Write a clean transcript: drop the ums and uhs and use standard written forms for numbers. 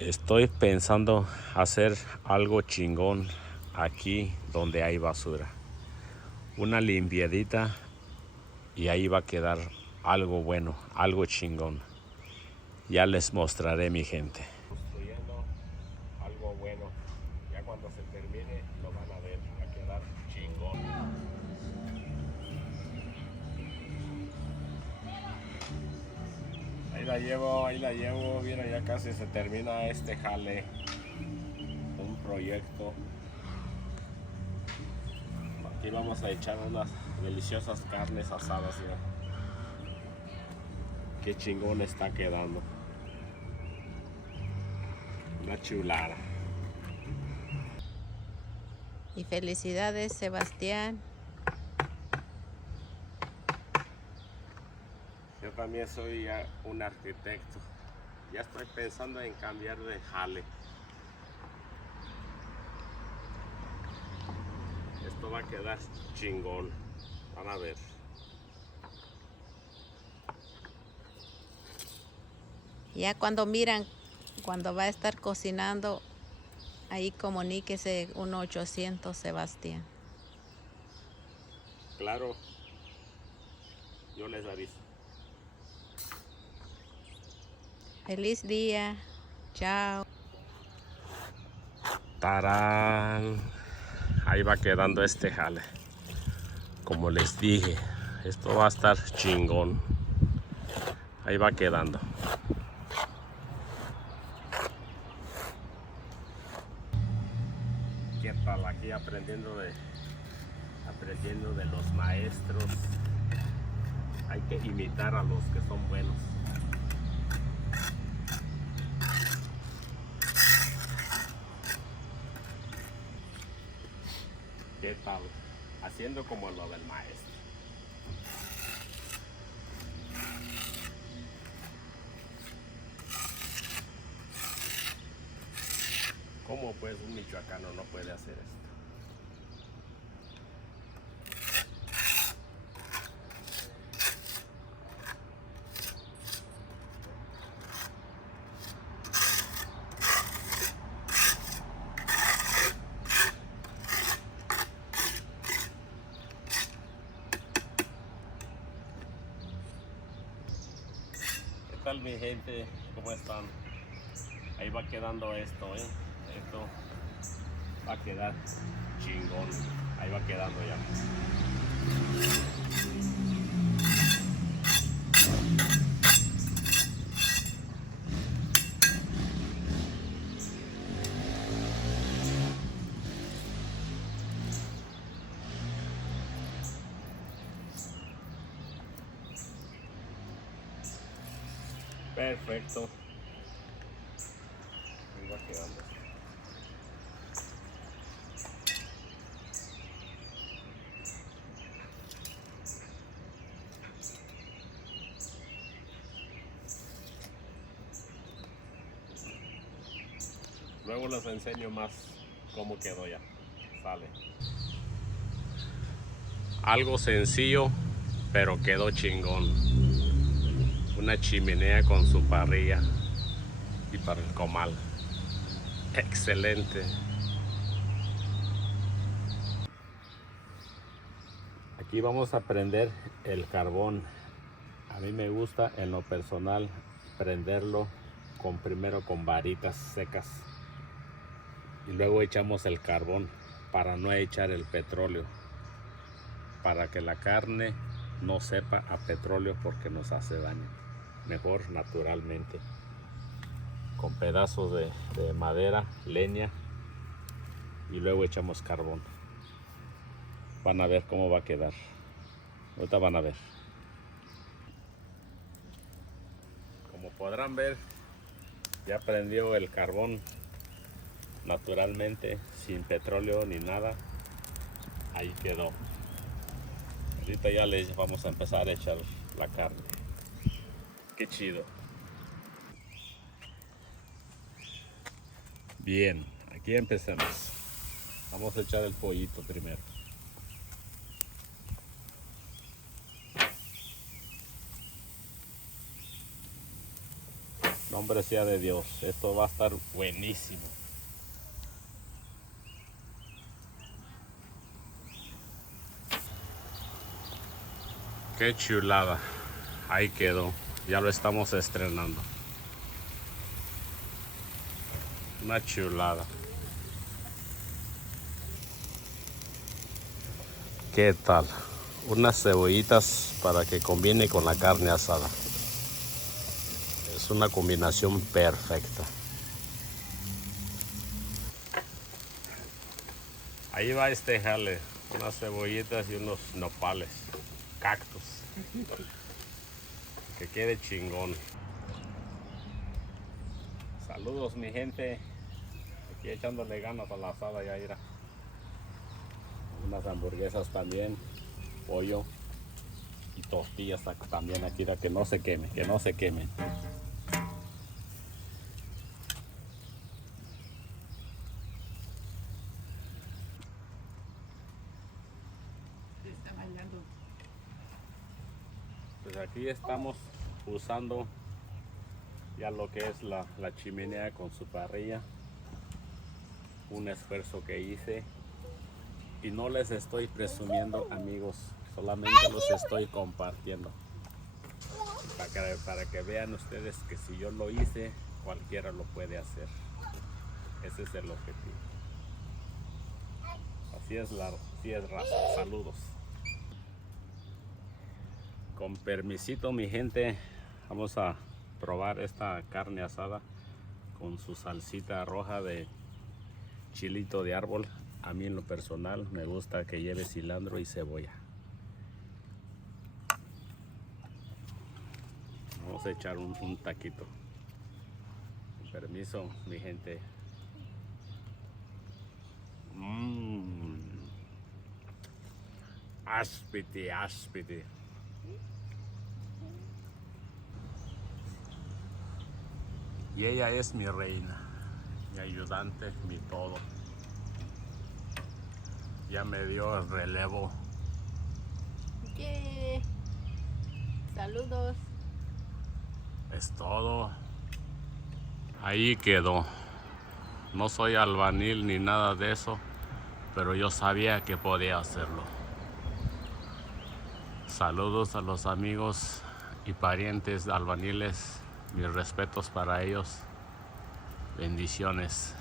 Estoy pensando hacer algo chingón aquí donde hay basura. Una limpiadita y ahí va a quedar algo bueno, algo chingón. Ya les mostraré, mi gente. Construyendo algo bueno. Ya cuando se termine lo van a ver, va a quedar chingón. Ahí la llevo, mira, ya casi se termina este jale, un proyecto. Aquí vamos a echar unas deliciosas carnes asadas, mira. Qué chingón está quedando. Una chulada. Y felicidades, Sebastián. Yo también soy ya un arquitecto. Ya estoy pensando en cambiar de jale. Esto va a quedar chingón. Van a ver. Ya cuando miran, cuando va a estar cocinando, ahí comuníquese 1-800 Sebastián. Claro, yo les aviso. Feliz día. Chao. ¡Tarán! Ahí va quedando este jale. Como les dije, esto va a estar chingón. Ahí va quedando. ¿Qué tal? Aquí aprendiendo de los maestros. Hay que imitar a los que son buenos. ¿Qué tal? Haciendo como lo del maestro. ¿Cómo pues un michoacano no puede hacer esto? ¿Qué tal, mi gente? ¿Cómo están? Ahí va quedando esto, ¿eh? Esto va a quedar chingón. Ahí va quedando ya. Perfecto. Ahí va quedando. Luego les enseño más cómo quedó ya. Sale. Algo sencillo, pero quedó chingón. Una chimenea con su parrilla y para el comal. Excelente. Aquí vamos a prender el carbón. A mí me gusta en lo personal prenderlo primero con varitas secas y luego echamos el carbón para no echar el petróleo, para que la carne no sepa a petróleo porque nos hace daño. Mejor naturalmente, con pedazos de madera, leña, y luego echamos carbón. Van a ver cómo va a quedar. Ahorita van a ver. Como podrán ver, ya prendió el carbón naturalmente, sin petróleo ni nada. Ahí quedó. Ahorita ya les vamos a empezar a echar la carne. Qué chido. Bien, aquí empecemos. Vamos a echar el pollito primero. No, nombre sea de Dios. Esto va a estar buenísimo. Qué chulada. Ahí quedó. Ya lo estamos estrenando. Una chulada. ¿Qué tal? Unas cebollitas para que combine con la carne asada. Es una combinación perfecta. Ahí va este jale. Unas cebollitas y unos nopales. Cactus. Que quede chingón. Saludos mi gente. Aquí echándole ganas a la asada ya irá. Unas hamburguesas también. Pollo. Y tortillas también aquí, que no se queme, que no se quemen. Pues aquí estamos usando ya lo que es la chimenea con su parrilla. Un esfuerzo que hice y no les estoy presumiendo, amigos, solamente los estoy compartiendo para que vean ustedes que si yo lo hice, cualquiera lo puede hacer. Ese es el objetivo. Así es raza. Saludos. Con permisito mi gente, vamos a probar esta carne asada con su salsita roja de chilito de árbol. A mí en lo personal me gusta que lleve cilantro y cebolla. Vamos a echar un taquito. Con permiso mi gente. Áspide, áspide. Y ella es mi reina, mi ayudante, mi todo. Ya me dio el relevo. Yeah. Saludos. Es todo. Ahí quedó. No soy albañil ni nada de eso, pero yo sabía que podía hacerlo. Saludos a los amigos y parientes albañiles. Mis respetos para ellos. Bendiciones.